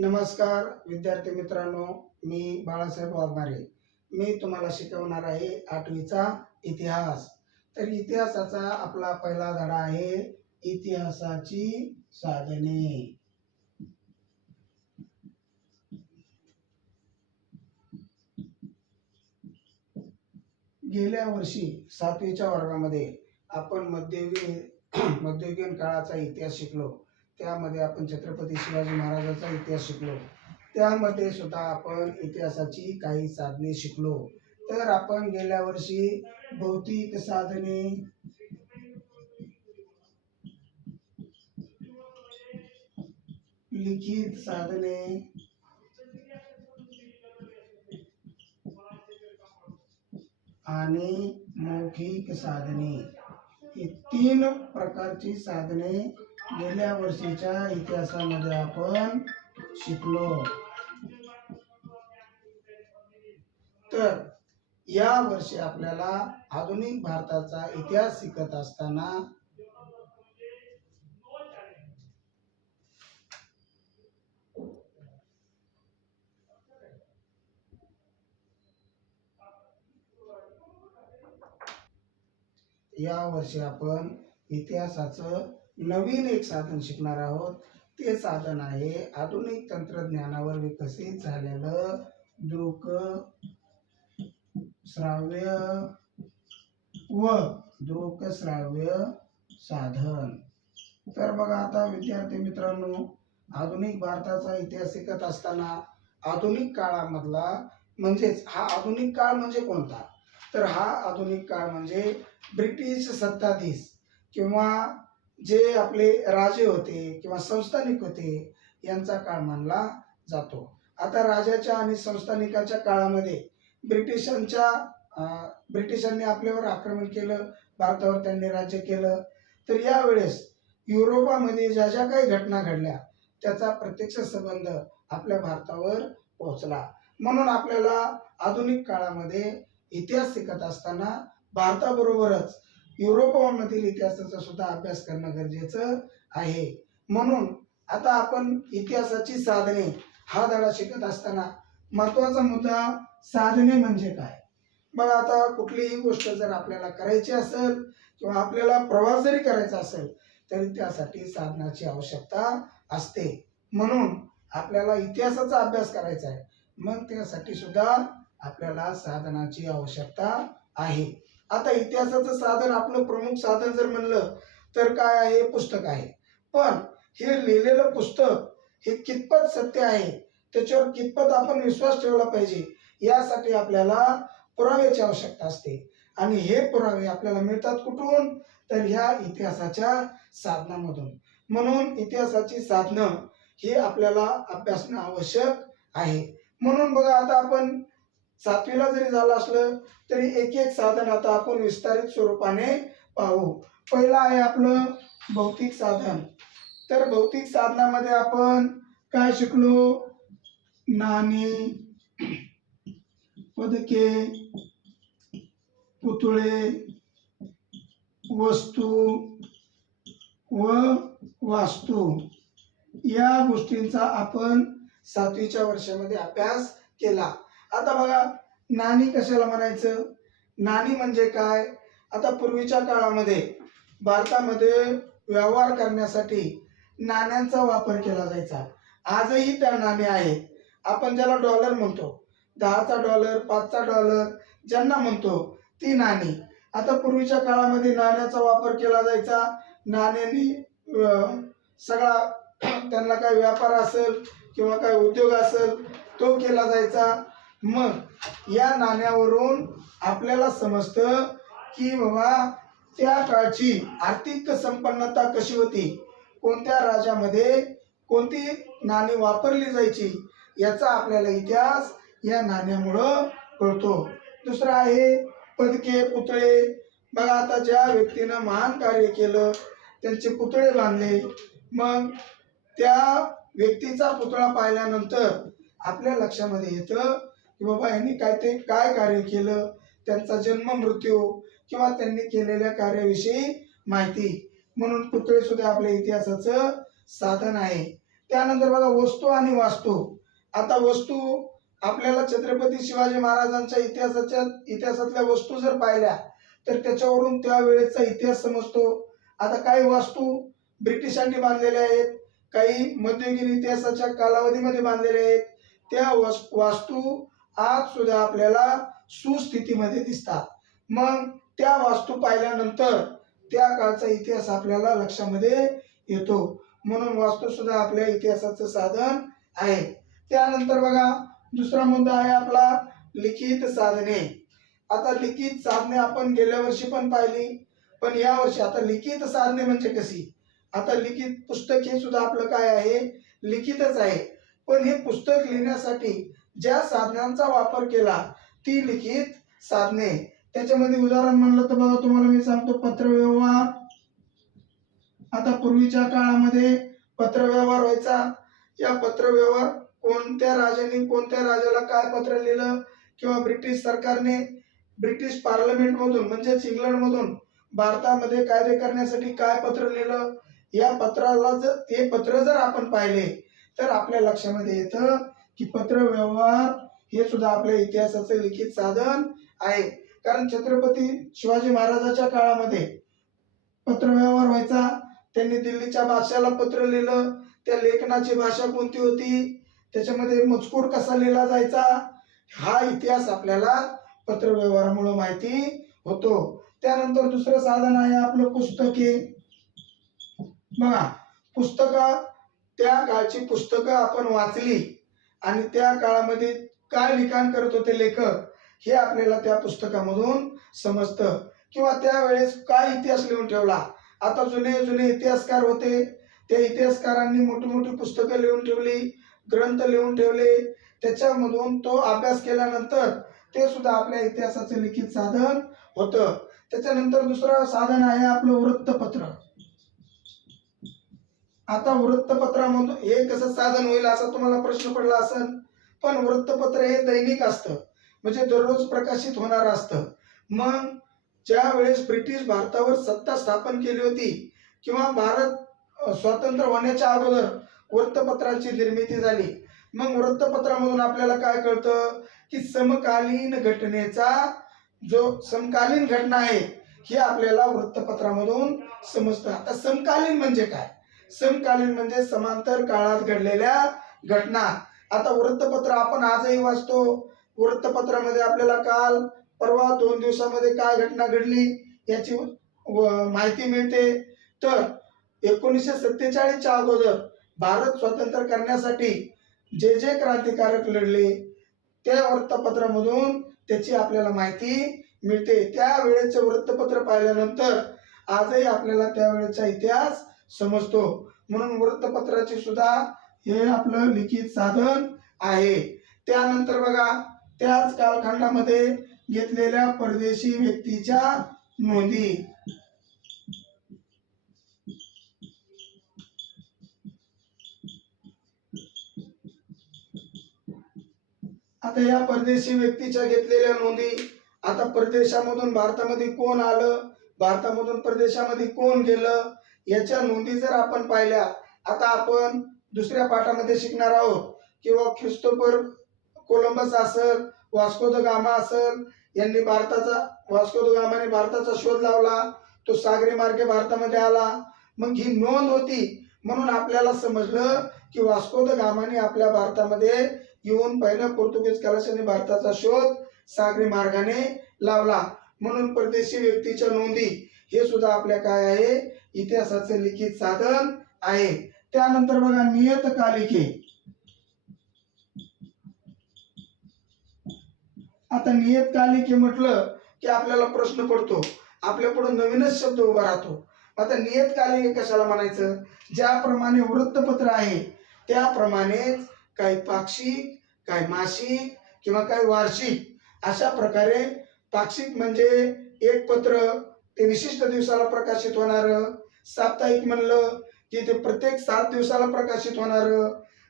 नमस्कार विद्यार्थी मित्रांनो, मी बाळासाहेब वाघमारे. मी तुम्हाला शिकवणार आहे 8वीचा इतिहास. तर इतिहासाचा आपला पहिला धडा आहे इतिहासाची साधने. गेल्या वर्षी 7वीच्या वर्गामध्ये आपण मध्ययुगीन काळाचा इतिहास शिकलो. त्यामध्ये आपण छत्रपती शिवाजी महाराजांचा इतिहास शिकलो. त्यामध्ये सुद्धा आपण इतिहासाची काही साधने शिकलो. तर आपण गेल्या वर्षी भौतिक साधने, लिखित साधने आणि मौखिक साधने ही 3 प्रकारची साधने गेल्या वर्षीच्या इतिहासामध्ये आपण शिकलो. तर या वर्षी आपल्याला आधुनिक भारताचा इतिहास शिकत असताना आपण इतिहासाचं नवीन एक साधन शिकणार आहोत. ते साधन आहे आधुनिक तंत्रज्ञानावर विकसित झालेलं दृक श्राव्य साधन. तर बघा आता विद्यार्थी मित्रांनो, आधुनिक भारताचा इतिहास शिकत असताना आधुनिक काळामधला म्हणजेच हा आधुनिक काळ म्हणजे कोणता? तर हा आधुनिक काळ म्हणजे ब्रिटिश सत्ताधीश किंवा जे आपले राजे होते किंवा संस्थानिक होते यांचा काळ मानला जातो. आता राजाच्या आणि संस्थानिकाच्या काळामध्ये ब्रिटिशांनी आपल्यावर आक्रमण केलं, भारतावर त्यांनी राज्य केलं. तर यावेळेस युरोपामध्ये ज्या ज्या काही घटना घडल्या त्याचा प्रत्यक्ष संबंध आपल्या भारतावर पोहोचला. म्हणून आपल्याला आधुनिक काळामध्ये इतिहास शिकत असताना भारताबरोबरच युरोपामधील इतिहासाचा सुद्धा अभ्यास करणं गरजेचं आहे. म्हणून आता आपण इतिहासाची साधने हा धडा शिकत असताना महत्वाचा मुद्दा साधने म्हणजे काय? बघा, आता कुठलीही गोष्ट जर आपल्याला करायची असेल किंवा आपल्याला प्रवास जरी करायचा असेल तरी त्यासाठी साधनाची आवश्यकता असते. म्हणून आपल्याला इतिहासाचा अभ्यास करायचा आहे, मग त्यासाठी सुद्धा आपल्याला साधनाची आवश्यकता आहे. आता इतिहासाचं साधन, आपलं प्रमुख साधन जर म्हणलं तर काय आहे? पुस्तक आहे. पण हे लिहिलेलं पुस्तक हे कितपत सत्य आहे, त्याच्यावर कितपत आपण विश्वास ठेवला पाहिजे, यासाठी आपल्याला पुराव्याची आवश्यकता असते. आणि हे पुरावे आपल्याला मिळतात कुठून? तर ह्या इतिहासाच्या साधनामधून. म्हणून इतिहासाची साधनं हे आपल्याला अभ्यासणं आवश्यक आहे. म्हणून बघा, आता आपण 7वीला जरी झालं असलं तरी एक एक साधन आता आपण विस्तारित स्वरूपाने पाहू. पहिलं आहे आपलं भौतिक साधन. तर भौतिक साधनामध्ये आपण काय शिकलो? नाणी, पदके, पुतळे, वस्तू व वास्तू या गोष्टींचा आपण 7वीच्या वर्षामध्ये अभ्यास केला. आता बघा, नाणी कशाला म्हणायचं? नाणी म्हणजे काय? आता पूर्वीच्या काळामध्ये भारतामध्ये व्यवहार करण्यासाठी नाण्यांचा वापर केला जायचा. आजही त्या नाण्या आहेत. आपण ज्याला डॉलर म्हणतो, 10चा डॉलर, 5चा डॉलर ज्यांना म्हणतो ती नाणी. आता पूर्वीच्या काळामध्ये नाण्याचा वापर केला जायचा. नाण्यांनी सगळा त्यांना काय व्यापार असेल किंवा काय उद्योग असेल तो केला जायचा. मग या नाण्यावरून आपल्याला समजतं की बाबा त्या काळची आर्थिक संपन्नता कशी होती, कोणत्या राज्यामध्ये कोणती नाणी वापरली जायची, याचा आपल्याला इतिहास या नाण्यामुळं कळतो. दुसरं आहे पदके, पुतळे. बघा, आता ज्या व्यक्तीनं महान कार्य केलं त्यांचे पुतळे बांधले, मग त्या व्यक्तीचा पुतळा पाहिल्यानंतर आपल्या लक्षामध्ये येतं की बाबा यांनी काय कार्य केलं, त्यांचा जन्म, मृत्यू किंवा त्यांनी केलेल्या कार्याविषयी माहिती. म्हणून पुतळे सुद्धा आपल्या इतिहासाचं साधन आहे. त्यानंतर बघा वस्तू आणि वास्तू. आता वस्तू आपल्याला छत्रपती शिवाजी महाराजांच्या इतिहासातल्या वस्तू जर पाहिल्या तर त्याच्यावरून त्या वेळेचा इतिहास समजतो. आता काही वास्तू ब्रिटिशांनी बांधलेल्या आहेत, काही मध्ययुगीन इतिहासाच्या कालावधीमध्ये बांधलेल्या आहेत. त्या वास्तू आज सुद्धा आपल्याला सुस्थितीमध्ये दिसतात. मग त्या वास्तू पाहिल्यानंतर त्या काळचा इतिहास आपल्याला लक्षामध्ये येतो. म्हणून वास्तू सुद्धा आपल्या इतिहासाचं साधन आहे. त्यानंतर बघा दुसरा मुद्दा आहे आपला लिखित साधने. आता लिखित साधने आपण गेल्या वर्षी पण पाहिली, पण या वर्षी आता लिखित साधने म्हणजे कशी. आता लिखित पुस्तक हे सुद्धा आपलं काय आहे, लिखितच आहे. पण हे पुस्तक लिहिण्यासाठी ज्या साधनांचा वापर केला ती लिखित साधने. त्याच्यामध्ये उदाहरण म्हणलं तर बघा तुम्हाला मी सांगतो पत्रव्यवहार. आता पूर्वीच्या काळामध्ये पत्रव्यवहार व्हायचा. या पत्रव्यवहार कोणत्या राजाने कोणत्या राजाला काय पत्र लिहिलं किंवा ब्रिटिश सरकारने ब्रिटिश पार्लमेंट मधून म्हणजेच इंग्लंड मधून भारतामध्ये कायदे करण्यासाठी काय पत्र लिहिलं, या पत्राला जर ते पत्र जर आपण पाहिले तर आपल्या लक्षामध्ये येतं की पत्रव्यवहार हे सुद्धा आपल्या इतिहासाचे लिखित साधन आहे. कारण छत्रपती शिवाजी महाराजांच्या काळामध्ये पत्रव्यवहार व्हायचा. त्यांनी दिल्लीच्या बादशाहाला पत्र लिहिलं. त्या लेखनाची भाषा कोणती होती, त्याच्यामध्ये मजकूर कसा लिहिला जायचा, हा इतिहास आपल्याला पत्रव्यवहारामुळे माहिती होतो. त्यानंतर दुसरं साधन आहे आपलं पुस्तके. बघा पुस्तकं, त्या काळची पुस्तकं आपण वाचली आणि त्या काळामध्ये काय लिखाण करत होते लेखक हे आपल्याला त्या पुस्तकामधून समजतं. किंवा त्यावेळेस काय इतिहास लिहून ठेवला. आता जुने जुने इतिहासकार होते, त्या इतिहासकारांनी मोठी मोठी पुस्तकं लिहून ठेवली, ग्रंथ लिहून ठेवले. त्याच्यामधून तो अभ्यास केल्यानंतर ते सुद्धा आपल्या इतिहासाचे लिखित साधन होतं. त्याच्यानंतर दुसरं साधन आहे आपलं वृत्तपत्र. आता वृत्तपत्रामधून हे कसं साधन होईल असा तुम्हाला प्रश्न पडला असेल. पण वृत्तपत्र हे दैनिक असतं, म्हणजे दररोज प्रकाशित होणार असतं. मग ज्या वेळेस ब्रिटिश भारतावर सत्ता स्थापन केली होती किंवा भारत स्वतंत्र होण्याच्या अगोदर वृत्तपत्रांची निर्मिती झाली. मग वृत्तपत्रामधून आपल्याला काय कळतं की समकालीन घटनेचा जो समकालीन घटना आहे हे आपल्याला वृत्तपत्रामधून समजतं. आता समकालीन म्हणजे काय, समकालीन म्हणजे समांतर काळात घडलेल्या घटना. आता वृत्तपत्र आपण आजही वाचतो. वृत्तपत्रामध्ये आपल्याला काल परवा 2 दिवसामध्ये काय घटना घडली याची माहिती मिळते. तर 1947च्या अगोदर भारत स्वतंत्र करण्यासाठी जे जे क्रांतिकारक लढले त्या वृत्तपत्रामधून त्याची आपल्याला माहिती मिळते. त्यावेळेचे वृत्तपत्र पाहिल्यानंतर आजही आपल्याला त्यावेळेचा इतिहास समजतो. म्हणून वृत्तपत्राची सुद्धा हे आपलं लिखित साधन आहे. त्यानंतर बघा त्याच कालखंडामध्ये घेतलेल्या परदेशी व्यक्तीच्या नोंदी. आता या परदेशी व्यक्तीच्या घेतलेल्या नोंदी. आता परदेशामधून भारतामध्ये कोण आलं, भारतामधून परदेशामध्ये कोण गेलं, याच्या नोंदी जर आपण पाहिल्या. आता आपण दुसऱ्या पाठामध्ये शिकणार आहोत किंवा ख्रिस्तोफर कोलंबस असेल, वास्को द गामा असेल, यांनी वास्को द गामाने भारताचा शोध लावला, तो सागरी मार्गे भारतामध्ये आला. मग ही नोंद होती म्हणून आपल्याला समजलं की वास्को द गामाने आपल्या भारतामध्ये येऊन पहिल्या पोर्तुगीज खलाशाने भारताचा शोध सागरी मार्गाने लावला. म्हणून परदेशी व्यक्तीच्या नोंदी हे सुद्धा आपल्या काय आहे, इतिहासाचे लिखित साधन आहे. त्यानंतर बघा नियतकालिके. आता नियतकालिके म्हटलं की आपल्याला प्रश्न पडतो, आपल्या पुढे नवीनच शब्द उभा राहतो. आता नियतकालिके कशाला म्हणायचं, ज्याप्रमाणे वृत्तपत्र आहे त्याप्रमाणेच काही पाक्षिक, काही मासिक किंवा काही वार्षिक अशा प्रकारे. पाक्षिक म्हणजे एक पत्र ते विशिष्ट दिवसाला प्रकाशित होणार, साप्ताहिक म्हणलं की ते प्रत्येक 7 दिवसाला प्रकाशित होणार,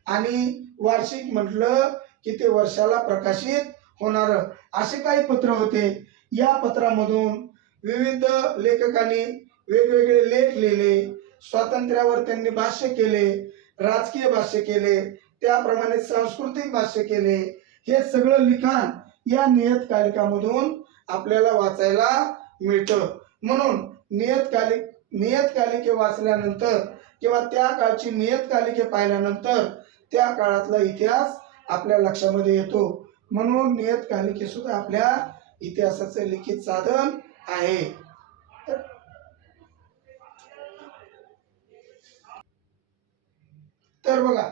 आणि वार्षिक म्हटलं की ते वर्षाला प्रकाशित होणार. असे काही पत्र होते. या पत्रामधून विविध लेखकांनी वेगवेगळे लेख लिहिले, स्वातंत्र्यावर त्यांनी भाष्य केले, राजकीय भाष्य केले, त्याप्रमाणे सांस्कृतिक भाष्य केले. हे सगळं लिखाण या नियतकालिकामधून आपल्याला वाचायला मिळतं. म्हणून नियतकालिके वाचल्यानंतर किंवा त्या काळची नियतकालिके पाहिल्यानंतर त्या काळातला इतिहास आपल्या लक्षामध्ये येतो. म्हणून नियतकालिके सुद्धा आपल्या इतिहासाचे लिखित साधन आहे. तर बघा,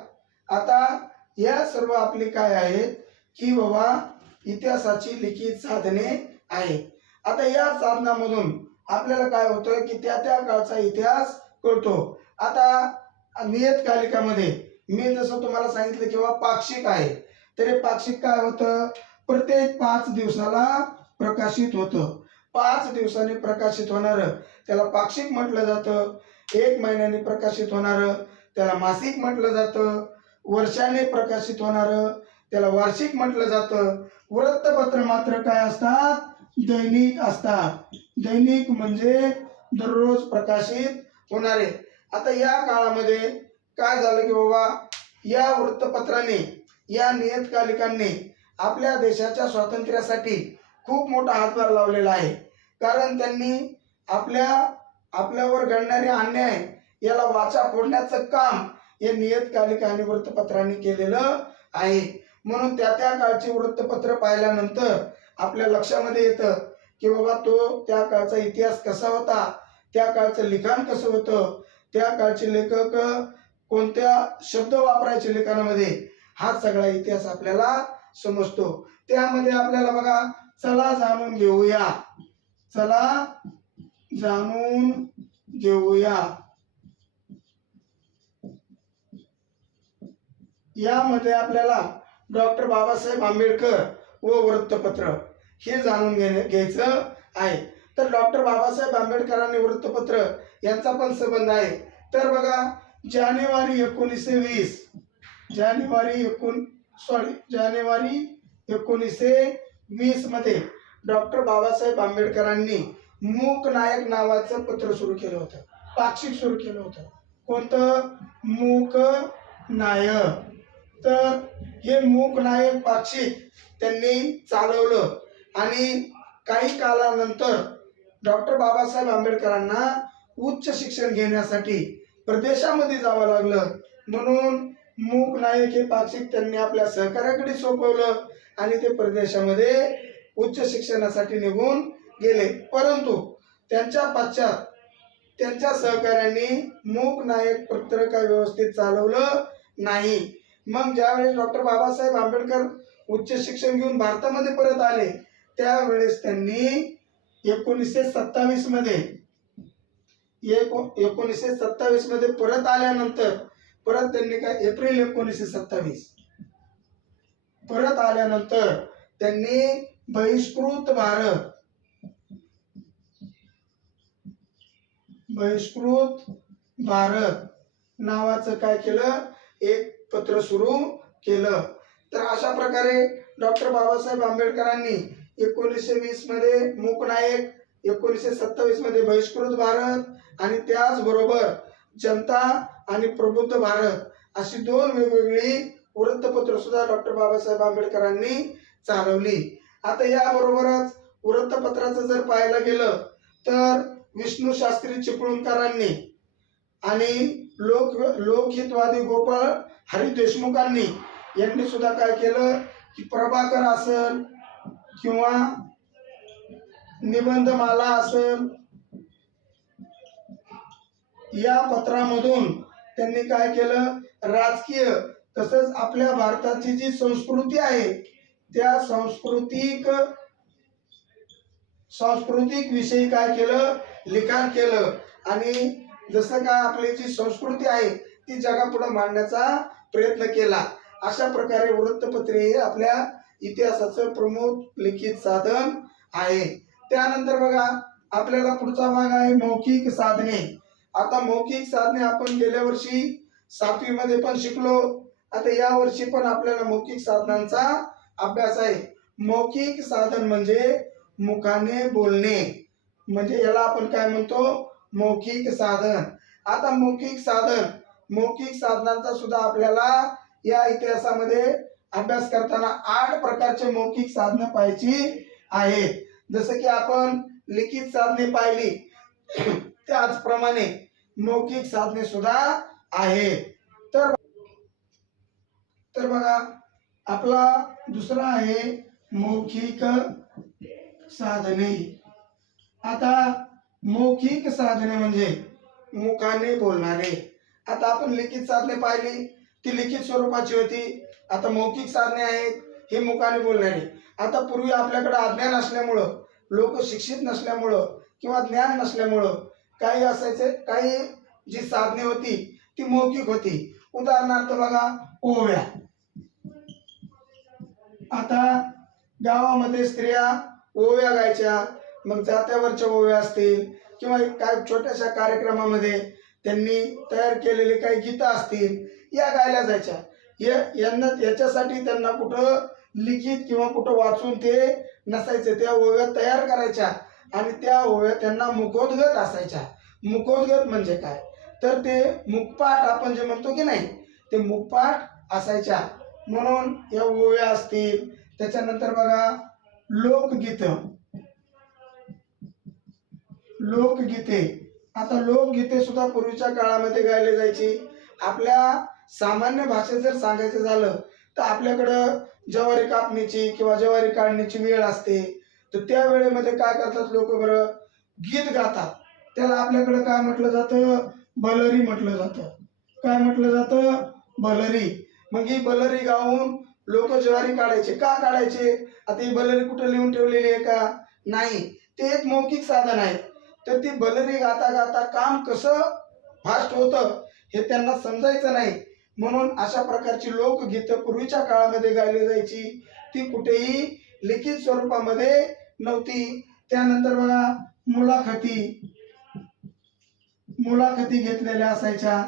आता या सर्व आपली काय आहेत की बाबा इतिहासाची लिखित साधने आहेत. आता या साधनामधून आपल्याला काय होतं की त्या त्या काळचा इतिहास कळतो. आता नियतकालिकामध्ये मी जसं तुम्हाला सांगितलं किंवा पाक्षिक आहे, तर हे पाक्षिक काय होतं, प्रत्येक 5 दिवसाला प्रकाशित होतं. 5 दिवसांनी प्रकाशित होणार त्याला पाक्षिक म्हटलं जातं. 1 महिन्याने प्रकाशित होणार त्याला मासिक म्हटलं जातं. वर्षाने प्रकाशित होणार त्याला वार्षिक म्हटलं जातं. वृत्तपत्र मात्र काय असतात, दैनिक असतात. दैनिक म्हणजे दररोज प्रकाशित होणारे. आता या काळामध्ये काय झालं की बाबा या वृत्तपत्राने, या नियतकालिकांनी आपल्या देशाच्या स्वातंत्र्यासाठी खूप मोठा हातभार लावलेला आहे. कारण त्यांनी आपल्यावर घडणारे अन्याय याला वाचा फोडण्याचं काम या नियतकालिका आणि वृत्तपत्रांनी केलेलं आहे. म्हणून त्या त्या काळची वृत्तपत्र पाहिल्यानंतर आपल्या लक्षामध्ये येतं की बाबा तो त्या काळचा इतिहास कसा होता, त्या काळचं लिखाण कसं होतं, त्या काळचे लेखक कोणत्या शब्द वापरायचे लिखाणामध्ये, हा सगळा इतिहास आपल्याला समजतो. त्यामध्ये आपल्याला बघा, चला जाणून घेऊया, चला जाणून घेऊया, यामध्ये आपल्याला डॉक्टर बाबासाहेब आंबेडकर व वृत्तपत्र हे जाणून घ्यायचं आहे. तर डॉक्टर बाबासाहेब आंबेडकरांनी वृत्तपत्र यांचा पण संबंध आहे. तर बघा, जानेवारी 1920 मध्ये डॉक्टर बाबासाहेब आंबेडकरांनी मूकनायक नावाचं पत्र सुरू केलं होतं, पाक्षिक सुरू केलं होतं. कोणतं, मूकनायक. तर हे मूकनायक पाक्षिक त्यांनी चालवलं आणि काही काळानंतर डॉक्टर बाबासाहेब आंबेडकरांना उच्च शिक्षण घेण्यासाठी प्रदेशामध्ये जावं लागलं. म्हणून मूकनायक हे पाक्षिक त्यांनी आपल्या सहकार्याकडे सोपवलं आणि ते प्रदेशामध्ये उच्च शिक्षणासाठी निघून गेले. परंतु त्यांच्या पश्चात त्यांच्या सहकार्यांनी मूकनायक पत्र काही व्यवस्थित चालवलं नाही. मग ज्यावेळेस डॉक्टर बाबासाहेब आंबेडकर उच्च शिक्षण घेऊन भारतामध्ये परत आले, त्यावेळेस त्यांनी 1927 मध्ये परत आल्यानंतर परत त्यांनी काय, एप्रिल 1927 परत आल्यानंतर त्यांनी बहिष्कृत भारत नावाचं काय केलं, एक पत्र सुरू केलं. तर अशा प्रकारे डॉक्टर बाबासाहेब आंबेडकरांनी 1920 मध्ये मूकनायक, 1927 मध्ये बहिष्कृत भारत आणि त्याचबरोबर जनता आणि प्रबुद्ध भारत अशी 2 वेगवेगळी वृत्तपत्र सुद्धा डॉक्टर बाबासाहेब आंबेडकरांनी चालवली. आता याबरोबरच वृत्तपत्राचं जर पाहायला गेलं तर विष्णू शास्त्री चिपळूणकरांनी आणि लोकहितवादी गोपाळ हरी देशमुखांनी यांनी सुद्धा काय केलं की प्रभाकर असेल किंवा निबंधमाला असेल, या पत्रामधून त्यांनी काय केलं, राजकीय तसंच आपल्या भारताची जी संस्कृती आहे त्या सांस्कृतिक विषयी काय केलं, लिखाण केलं. आणि जसं काय आपली जी संस्कृती आहे ती जगापुढे मांडण्याचा प्रयत्न केला. अशा प्रकारे वृत्तपत्रे हे आपल्या इतिहासाचं प्रमुख लिखित साधन आहे. त्यानंतर बघा, आपल्याला पुढचा भाग आहे मौखिक साधने. आता मौखिक साधने आपण गेल्या वर्षी 7वी मध्ये पण शिकलो. आता या वर्षी पण आपल्याला मौखिक साधनांचा अभ्यास आहे. मौखिक साधन म्हणजे मुखाने बोलणे, म्हणजे याला आपण काय म्हणतो, मौखिक साधन. आता मौखिक साधन मौखिक साधनांचा सुद्धा आपल्याला या इतिहासामध्ये अभ्यास करताना 8 प्रकारचे मौखिक साधनं पाहायची आहेत. जसं की आपण लिखित साधने पाहिली त्याचप्रमाणे मौखिक साधने सुद्धा आहेत. तर बघा आपला दुसरा आहे मौखिक साधने. आता मौखिक साधने म्हणजे मुखाने बोलणारे. आता आपण लिखित साधने पाहिली ती लिखित स्वरूपाची होती. आता मौखिक साधने आहेत हे मुखाने बोलणारे. आता पूर्वी आपल्याकडे अज्ञान असल्यामुळं, लोक शिक्षित नसल्यामुळं किंवा ज्ञान नसल्यामुळं काही असायचे, काही जी साधने होती ती मौखिक होती. उदाहरणार्थ बघा ओव्या. आता गावामध्ये स्त्रिया ओव्या गायच्या. मग जात्यावरच्या ओव्या असतील किंवा काही छोट्याशा कार्यक्रमामध्ये त्यांनी तयार केलेले काही गीतं असतील या गायल्या जायच्या. याच्यासाठी त्यांना कुठं लिखित किंवा कुठं वाचून ते नसायचे. त्या ओव्या तयार करायच्या आणि त्या ओव्या त्यांना मुखोद्गत असायच्या. मुखोद्गत म्हणजे काय तर ते मुखपाठ आपण जे म्हणतो की नाही ते मुखपाठ असायच्या. म्हणून या ओव्या असतील. त्याच्यानंतर बघा लोकगीते. आता लोकगीते सुद्धा पूर्वीच्या काळामध्ये गायले जायची. आपल्या सामान्य भाषेत जर सांगायचं झालं तर आपल्याकडं ज्वारी कापणीची किंवा ज्वारी काढण्याची वेळ असते. तर त्या वेळेमध्ये काय करतात लोक बरं गीत गातात. त्याला आपल्याकडं काय म्हटलं जातं बलरी म्हटलं जातं. काय म्हटलं जातं बलरी. मग ही बलरी गाऊन लोक ज्वारी काढायचे. का काढायचे? आता ही बलरी कुठं लिहून ठेवलेली आहे का? नाही. ते एक मौखिक साधन आहे. तर ती बलरी गाता गाता काम कसं फास्ट होतं हे त्यांना समजायचं नाही. म्हणून अशा प्रकारची लोकगीतं पूर्वीच्या काळामध्ये गायली जायची. ती कुठेही लिखित स्वरूपामध्ये नव्हती. त्यानंतर बघा मुलाखती घेतलेल्या असायच्या.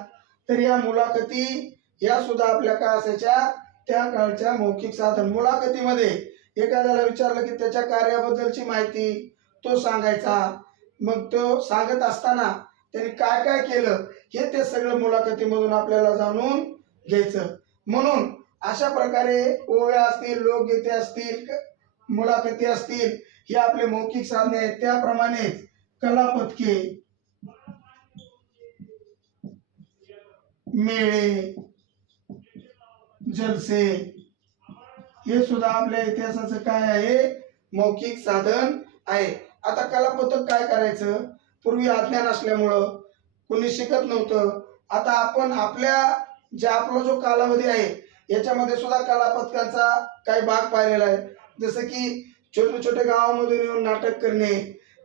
तर या मुलाखती या सुद्धा आपल्या काय असायच्या त्या काळच्या मौखिक साधन. मुलाखतीमध्ये एखाद्याला विचारलं की त्याच्या कार्याबद्दलची माहिती तो सांगायचा. मग तो सांगत असताना त्याने काय काय केलं हे ते सगळं मुलाखतीमधून आपल्याला जाणून घ्यायचं. म्हणून अशा प्रकारे ओव्या असतील, लोकगीते असतील, मुलाखती असतील हे आपले मौखिक साधने आहेत. त्याप्रमाणेच कलापथके, मेळे, जलसे हे सुद्धा आपल्या इतिहासाचं काय आहे मौखिक साधन आहे. आता कलापथक काय करायचं पूर्वी अज्ञान असल्यामुळं कोणी शिकत नव्हतं. आता आपण आपला जो कालावधी आहे याच्यामध्ये सुद्धा कलापथकांचा काही भाग पाहिलेला आहे. जसं की छोटे छोटे गावामधून येऊन नाटक करणे.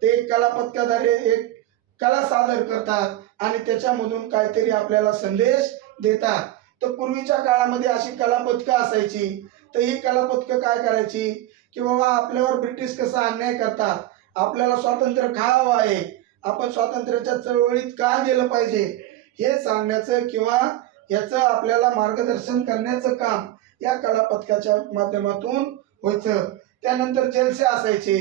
ते एक कलापथकाद्वारे एक कला सादर करतात आणि त्याच्यामधून काहीतरी आपल्याला संदेश देतात. तर पूर्वीच्या काळामध्ये अशी कलापथकं असायची. तर ही कलापथकं काय करायची की बाबा आपल्यावर ब्रिटिश कसा अन्याय करतात, आपल्याला स्वातंत्र्य का हवं आहे, आपण स्वातंत्र्याच्या चळवळीत का गेलं पाहिजे हे सांगण्याचं किंवा याचं आपल्याला मार्गदर्शन करण्याचं काम या कलापथकाच्या माध्यमातून व्हायचं. त्यानंतर जलसे असायचे.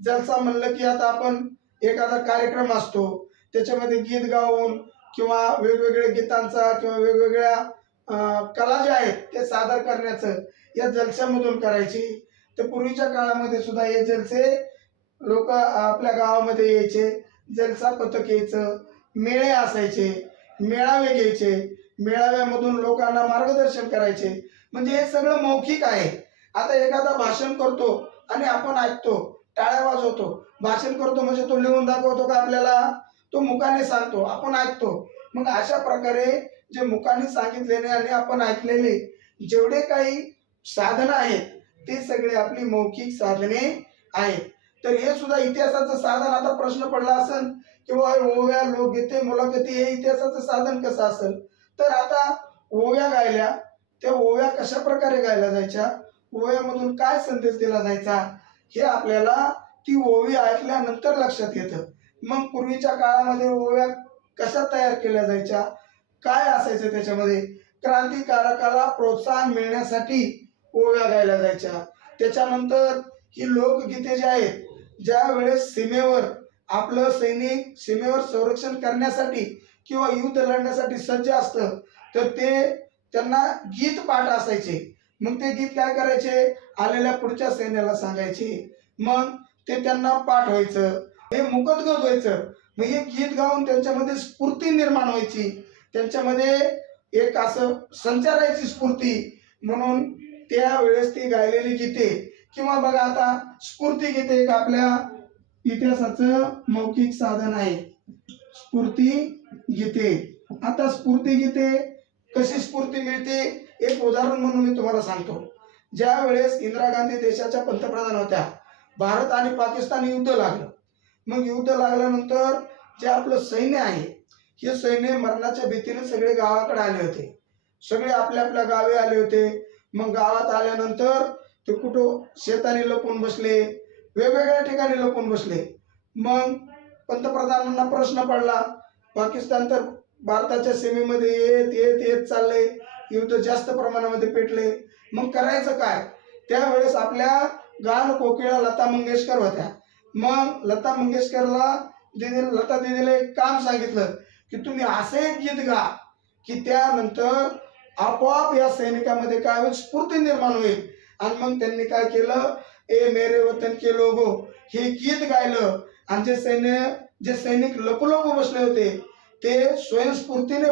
जलसा म्हणलं की आता आपण एखादा कार्यक्रम असतो त्याच्यामध्ये गीत गाऊन किंवा वेगवेगळ्या गीतांचा किंवा वेगवेगळ्या कला ज्या आहेत ते सादर करण्याचं या जलशामधून करायची. तर पूर्वीच्या काळामध्ये सुद्धा हे जलसे लोक आपल्या गावामध्ये यायचे. जलसा पथक यायचं. मेळे असायचे, मेळावे घ्यायचे. मेळाव्यामधून लोकांना मार्गदर्शन करायचे. म्हणजे हे सगळं मौखिक आहे. आता एखादा भाषण करतो आणि आपण ऐकतो, टाळ्या वाजवतो. भाषण करतो म्हणजे तो लिहून दाखवतो का आपल्याला? तो मुखाने सांगतो, आपण ऐकतो. मग अशा प्रकारे जे मुखाने सांगितलेले आणि आपण ऐकलेले जेवढे काही साधनं आहेत ते सगळे आपली मौखिक साधने आहेत. तर हे सुद्धा इतिहासाचं साधन. आता प्रश्न पडला असेल किंवा ओव्या, लोकगीते, मुलाखती हे इतिहासाचं साधन कसं असेल? तर आता ओव्या गायल्या, त्या ओव्या कशा प्रकारे गायल्या जायच्या, ओव्यामधून काय संदेश दिला जायचा हे आपल्याला ती ओवी ऐकल्यानंतर लक्षात येतं. मग पूर्वीच्या काळामध्ये ओव्या कशा तयार केल्या जायच्या, काय असायचं त्याच्यामध्ये? क्रांतिकारकाला प्रोत्साहन मिळण्यासाठी ओव्या गायल्या जायच्या. त्याच्यानंतर ही लोकगीते जी आहेत, ज्या वेळेस सीमेवर आपलं सैनिक सीमेवर संरक्षण करण्यासाठी किंवा युद्ध लढण्यासाठी सज्ज असतं तर ते त्यांना गीत पाठ असायचे. मग ते गीत काय करायचे, आलेल्या पुढच्या सैन्याला सांगायचे, मग ते त्यांना पाठ व्हायचं, हे मुखोद्गत व्हायचं. मग हे गीत गाऊन त्यांच्यामध्ये स्फूर्ती निर्माण व्हायची, त्यांच्यामध्ये एक असं संचारायची स्फूर्ती. म्हणून त्यावेळेस ती गायलेली गीते, किंवा बघा आता स्फूर्ती गीते एक आपल्या इतिहासाचं मौखिक साधन आहे, स्फूर्ती गीते. आता स्फूर्ती गीते कशी स्फूर्ती मिळते, एक उदाहरण म्हणून मी तुम्हाला सांगतो. ज्या वेळेस इंदिरा गांधी देशाच्या पंतप्रधान होत्या, भारत आणि पाकिस्तान युद्ध लागलं. मग युद्ध लागल्यानंतर जे आपलं सैन्य आहे, हे सैन्य मरणाच्या भीतीने सगळे गावाकडे आले होते, सगळे आपल्या आपल्या गावी आले होते. मग गावात आल्यानंतर ते कुठं शेताने लपून बसले, वेगवेगळ्या ठिकाणी लपून बसले. मग पंतप्रधानांना प्रश्न पडला, पाकिस्तान तर भारताच्या सीमेमध्ये येत येत येत चालले, युद्ध जास्त प्रमाणामध्ये पेटले, मग करायचं काय. त्यावेळेस आपल्या गान कोकिळा लता मंगेशकर होत्या. मग लता दीदीला एक काम सांगितलं की तुम्ही असे एक गीत गा की त्यानंतर आपोआप या सैनिकामध्ये काय होईल, स्फूर्ती निर्माण होईल. आणि मग त्यांनी काय केलं, ए मेरे वतन के लोगो हे गीत गायलं. आणि जे सैनिक लपू बसले होते ते स्वयंस्फूर्तीने